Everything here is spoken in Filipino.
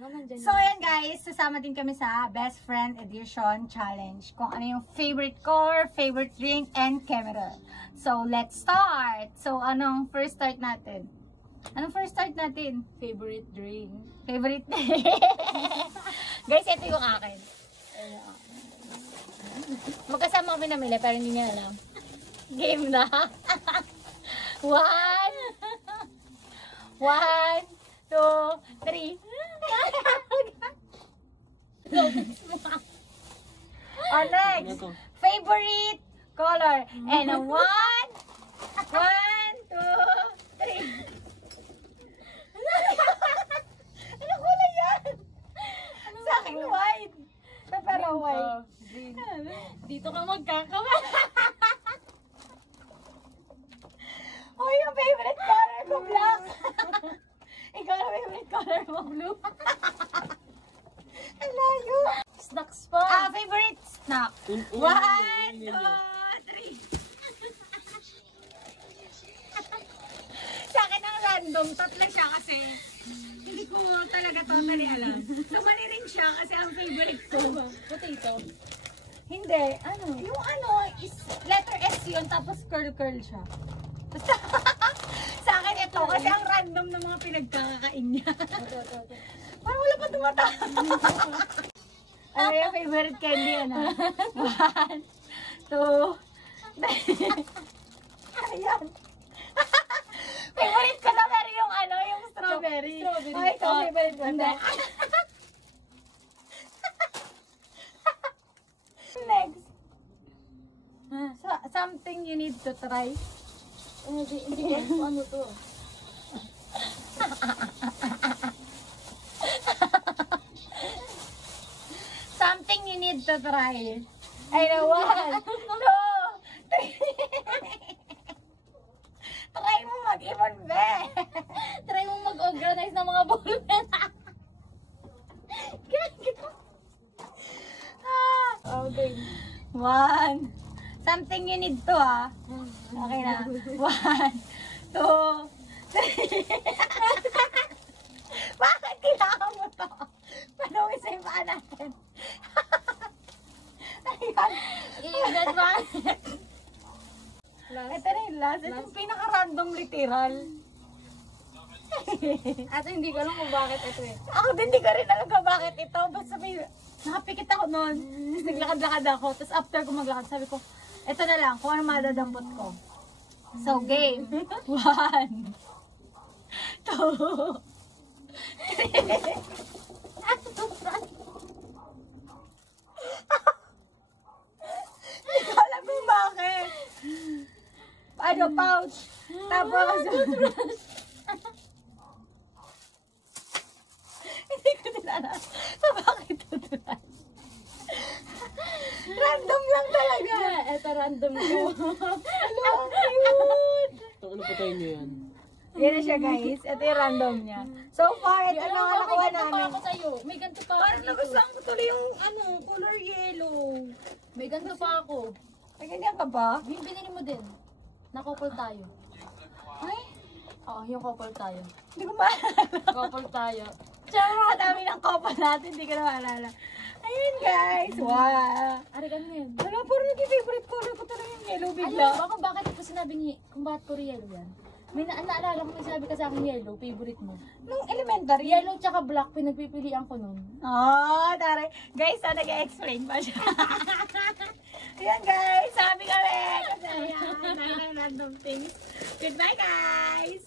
So, ayan guys, sasama din kami sa Best Friend Edition Challenge. Kung ano yung favorite color, favorite drink, and camera. So, let's start! So, anong first start natin? Anong first start natin? Favorite drink. Favorite drink. Guys, ito yung akin. Magkasama kami namili, pero hindi niya alam. Game na. One, two, three. Oh, next. Favorite color. And a one, two, three. Ano kulay yan? Sa akin, white. Pero white. Dito ka magkakawa. Oh, yung favorite color ko, black. Ikaw ang favorite color mo, blue. Ang layo. Snacks pa. Favorite snack. One, two, three. Sa akin ang random, tatlo siya kasi hindi ko talaga totally alam. So, mali rin siya kasi ang favorite ko. Potato. Hindi, ano? Yung ano, is letter S yun, tapos curl-curl siya. Sa akin ito, kasi ang random ng mga pinagkakakain niya. Parang wala pa tumatama. Ano yung favorite candy, ano? One, two, three. Ayan. Favorite ko na pero yung ano, yung strawberry. Strawberry. Oh, ikaw favorite mo. Hindi. Next. Something you need to try. Hindi ko ano to. Something you need to try. I know, one, two, three. Try mo mag-ibon, be. Try mo mag-organize ng mga ballpen. Okay. One. Something you need to, Okay na. One, two, three. Bakit kailangan mo to? Panungin sa yung paa natin. Ayan. I-get ba? Ito na yung last. Ito yung pinaka-random literal. At hindi ko alam kung bakit ito eh. Ako din, di ko rin alam kung bakit ito. Basta may, nakapikit ako noon. Tapos naglakad-lakad ako. Tapos after ko maglakad, sabi ko, ito na lang, kung ano madadampot ko. So, game. One. Two. Three. Hindi ko alam kung bakit. Ano, pouch. Tapos, hindi ko din alam kung bakit toothbrush. Random lang talaga. Ito random ko. Hello, cute. Ano pa tayo niyo yan? Yan na siya, guys. Ito yung random niya. So far, ito na nga nakuha May ganito pa namin. ako sa'yo. May ganito pa ako Parang dito. nagustuhan ko tuloy yung color yellow. May ganito pa ako. Ay, ganyan ka ba? Yung binili mo din. Na-couple tayo. Ay, Oo, yung couple tayo. hindi ko maalala. Couple tayo. Tsaka dami ng couple natin, hindi ko na maalala. Ayun, guys. Wow. Ari ka na yun. Wala, parang naging favorite color ko talaga yung yellow Alam bigla. mo ba kung bakit ko sinabi niya, kung bakit ko yellow yan? May naalala ko may sabi ka sa akin yellow, favorite mo. Nung elementary. Yellow tsaka black, pinagpipilian ko nun. Oh, tari. Guys, nag-explain pa siya. Ayan, guys. Sabi kami. Kasi ayan, random things. Goodbye, guys.